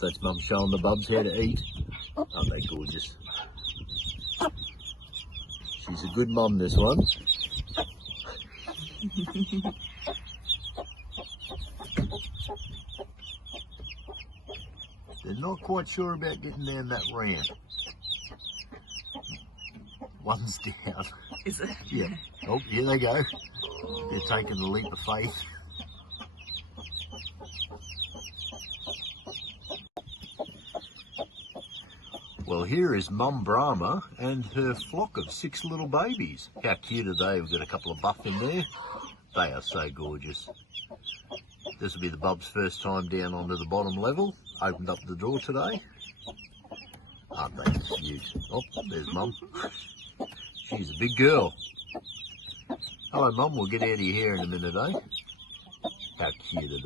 That's Mum showing the bubs how to eat. Aren't they gorgeous? She's a good mum, this one. They're not quite sure about getting down that ramp. One's down. Is it? Yeah. Oh, here they go. They're taking the leap of faith. Well, here is Mum Brahma and her flock of 6 little babies. How cute are they? We've got a couple of buff in there. They are so gorgeous. This will be the bub's first time down onto the bottom level. Opened up the door today. Aren't they cute? Oh, there's Mum. She's a big girl. Hello, Mum. We'll get out of your hair in a minute, eh? How cute are they?